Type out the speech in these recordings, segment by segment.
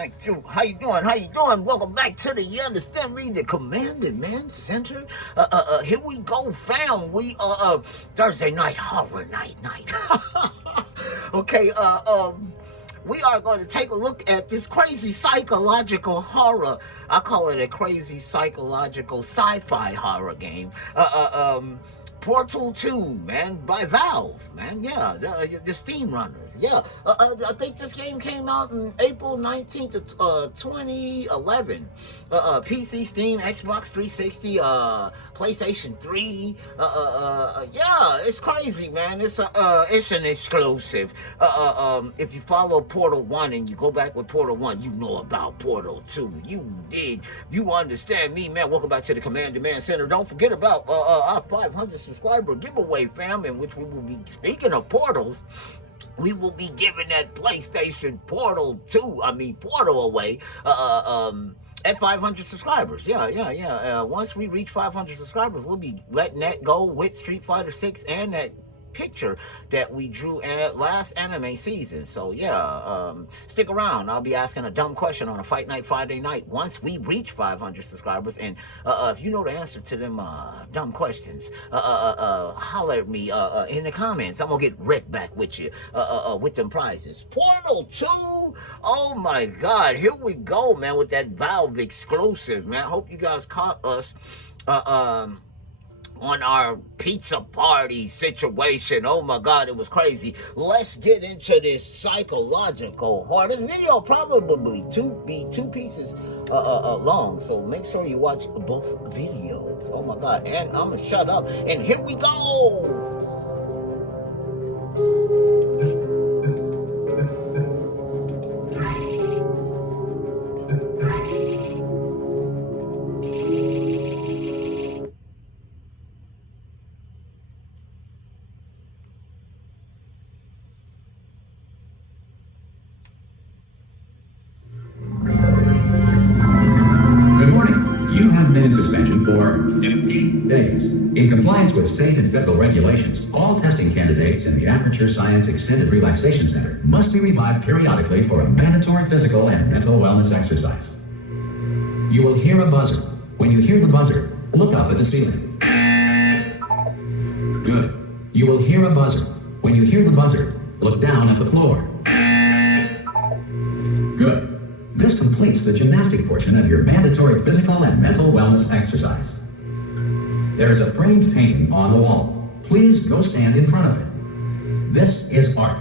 Thank you. How you doing? How you doing? Welcome back to the You Understand Me, the Command and Man Center. Here we go, fam. We Thursday night horror night. Okay. We are going to take a look at this crazy psychological horror. I call it a crazy psychological sci-fi horror game. Portal 2, man, by Valve, man. Yeah, the Steam runners. Yeah, I think this game came out in April 19th of 2011. PC, Steam, Xbox 360, PlayStation 3. Yeah, it's crazy, man. It's an exclusive. If you follow Portal 1 and you go back with Portal 1, you know about Portal 2. You dig. You understand me, man. Welcome back to the Command and Man Center. Don't forget about our 500 subscriber giveaway, fam, in which we will be, speaking of portals, we will be giving that PlayStation Portal away at 500 subscribers. Yeah. Once we reach 500 subscribers, we'll be letting that go with Street Fighter 6 and that picture that we drew at last anime season. So yeah, stick around. I'll be asking a dumb question on a Fight Night Friday night once we reach 500 subscribers. And if you know the answer to them dumb questions, holler at me in the comments. I'm gonna get right back with you with them prizes. Portal 2. Oh my God, here we go, man, with that Valve exclusive, man. Hope you guys caught us on our pizza party situation. Oh my God, it was crazy. Let's get into this psychological horror. This video probably be two pieces long, so make sure you watch both videos. Oh my God, and I'm gonna shut up, and here we go. In suspension for 50 days. In compliance with state and federal regulations, all testing candidates in the Aperture Science Extended Relaxation Center must be revived periodically for a mandatory physical and mental wellness exercise. You will hear a buzzer. When you hear the buzzer, look up at the ceiling. Good. You will hear a buzzer. When you hear the buzzer, look down at the floor. Good. This completes the gymnastic portion of your mandatory physical and mental wellness exercise. There is a framed painting on the wall. Please go stand in front of it. This is art.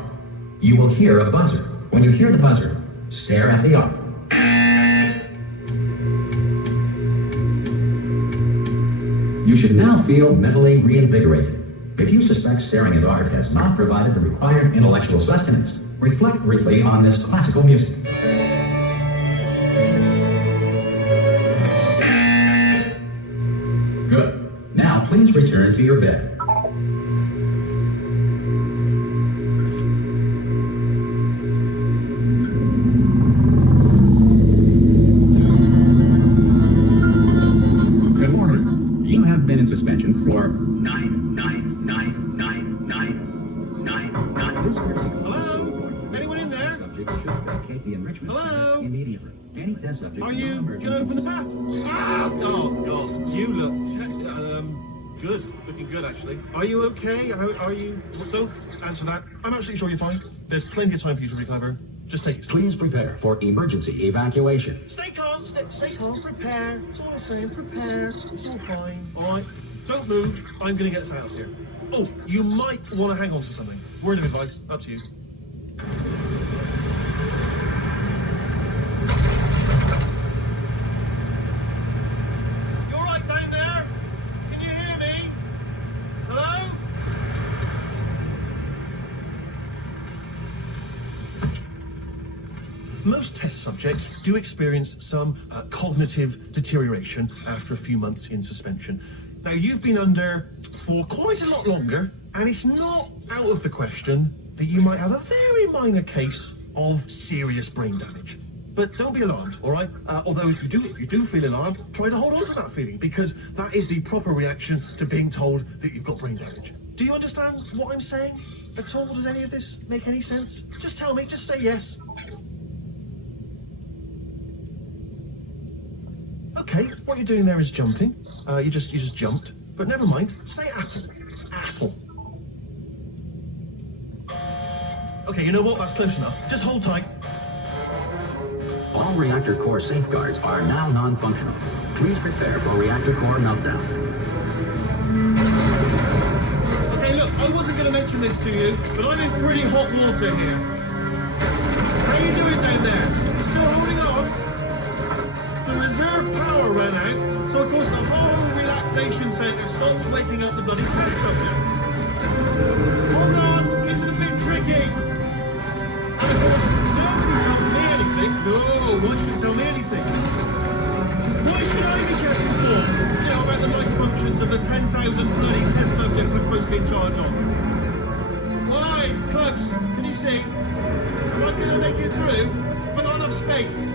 You will hear a buzzer. When you hear the buzzer, stare at the art. You should now feel mentally reinvigorated. If you suspect staring at art has not provided the required intellectual sustenance, reflect briefly on this classical music. Good. Now please return to your bed. Good morning. You have been in suspension for 9. This person. Hello? Anyone in there? Subject should vacate the enrichment center immediately. Any test subject. Are you gonna open the back? Ah! Oh God, you look good. Looking good, actually. Are you okay? Are you? Don't answer that. I'm absolutely sure you're fine. There's plenty of time for you to recover. Just take it slow. Please prepare for emergency evacuation. Stay calm. Stay calm. Prepare. That's all I'm saying. Prepare. It's all fine. All right. Don't move. I'm gonna get us out of here. Oh, you might want to hang on to something. Word of advice. Up to you. Most test subjects do experience some cognitive deterioration after a few months in suspension. Now, you've been under for quite a lot longer, and it's not out of the question that you might have a very minor case of serious brain damage. But don't be alarmed, all right? Although if you do feel alarmed, try to hold on to that feeling, because that is the proper reaction to being told that you've got brain damage. Do you understand what I'm saying at all? Does any of this make any sense? Just tell me, just say yes. Okay, what you're doing there is jumping. You just jumped. But never mind. Say apple. Apple. Okay, you know what? That's close enough. Just hold tight. All reactor core safeguards are now non-functional. Please prepare for reactor core meltdown. Okay, look, I wasn't going to mention this to you, but I'm in pretty hot water here. How you doing down there? You still holding on? The reserve power ran out, so of course the whole relaxation centre stops waking up the bloody test subjects. Hold on, it's a bit tricky. And of course, nobody tells me anything. No, why should you tell me anything? Why should I be kept informed? You know, about the life functions of the 10,000 bloody test subjects I'm supposed to be in charge of. Why? It's close. Can you see? Am I going to make it through? Have I got enough space?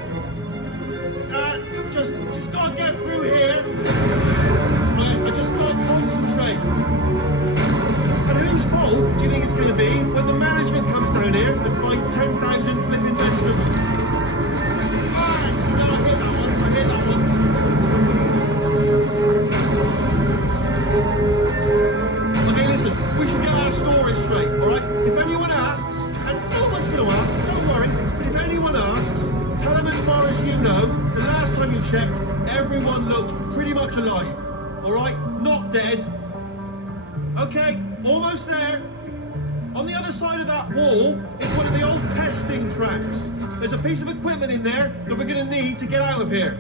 Just gotta get through here. Right, I just gotta concentrate. And whose fault do you think it's going to be when the management comes down here and finds 10,000 flipping vegetables? Alright, so now I hit that one. I hit that one. Okay, listen, we should get our story straight, alright? If anyone asks, and no one's going to ask, don't worry, but if anyone asks, tell them as far as you know, the last time you checked, everyone looked pretty much alive. Alright? Not dead. Okay, almost there. On the other side of that wall is one of the old testing tracks. There's a piece of equipment in there that we're going to need to get out of here.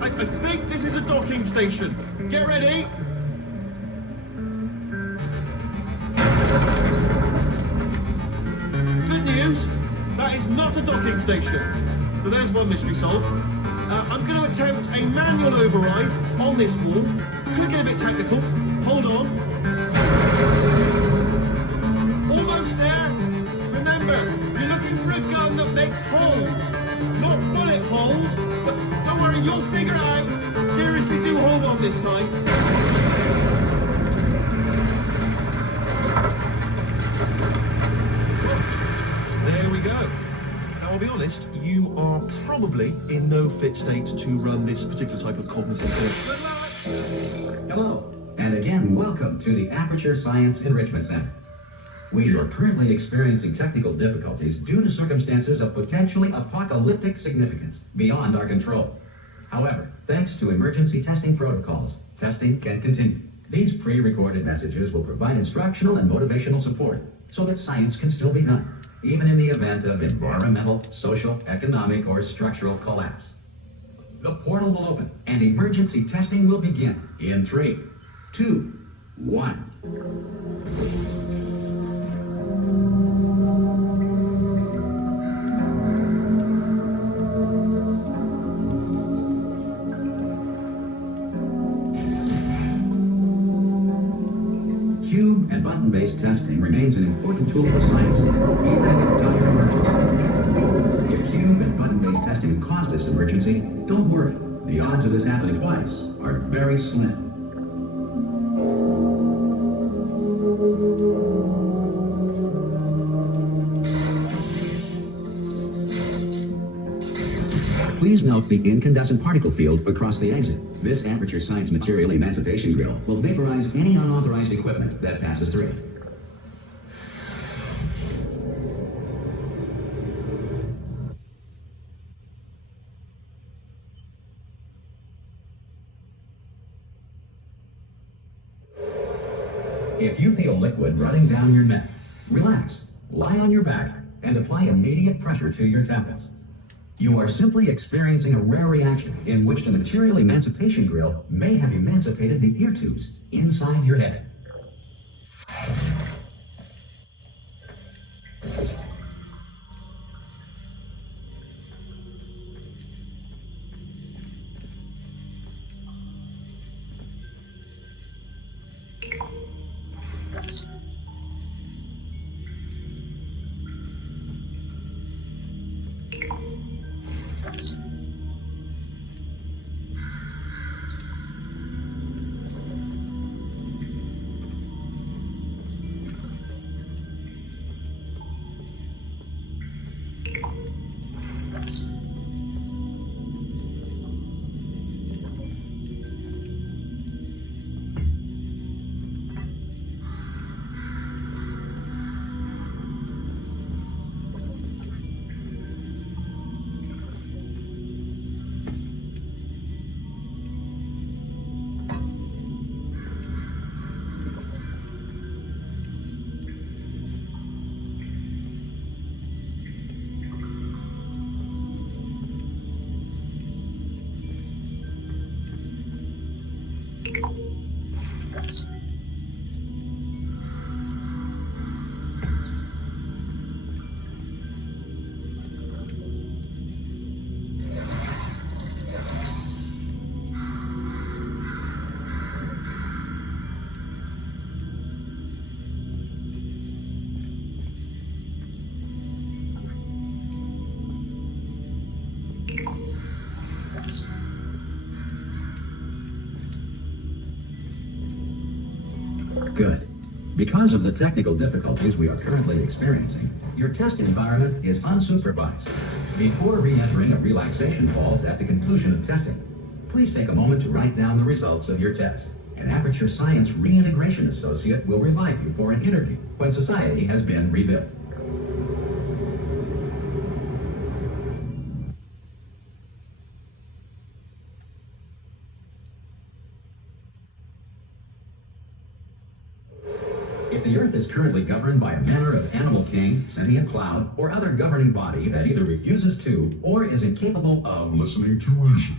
I think this is a docking station. Get ready. Good news, that is not a docking station. So there's one mystery solved. I'm going to attempt a manual override on this wall. Could get a bit technical. Hold on. Almost there. Remember, you're looking for a gun that makes holes. Not bullet holes, but don't worry, you'll figure it out. Seriously, do hold on this time. There we go. Now, I'll be honest, you are probably in no fit state to run this particular type of cognitive thing. Hello, and again, welcome to the Aperture Science Enrichment Center. We are currently experiencing technical difficulties due to circumstances of potentially apocalyptic significance beyond our control. However, thanks to emergency testing protocols, testing can continue. These pre-recorded messages will provide instructional and motivational support so that science can still be done, even in the event of environmental, social, economic, or structural collapse. The portal will open and emergency testing will begin in 3, 2, 1. Cube and button-based testing remains an important tool for science, even in a dire emergency. If cube and button-based testing caused this emergency, don't worry. The odds of this happening twice are very slim. Please note the incandescent particle field across the exit. This Aperture Science Material Emancipation Grill will vaporize any unauthorized equipment that passes through it. If you feel liquid running down your neck, relax, lie on your back, and apply immediate pressure to your temples. You are simply experiencing a rare reaction in which the material emancipation grill may have emancipated the ear tubes inside your head. Good. Because of the technical difficulties we are currently experiencing, your test environment is unsupervised. Before re-entering a relaxation vault at the conclusion of testing, please take a moment to write down the results of your test. An Aperture Science Reintegration Associate will revive you for an interview when society has been rebuilt. If the Earth is currently governed by a manner of animal king, sentient cloud, or other governing body that either refuses to or is incapable of listening to reason,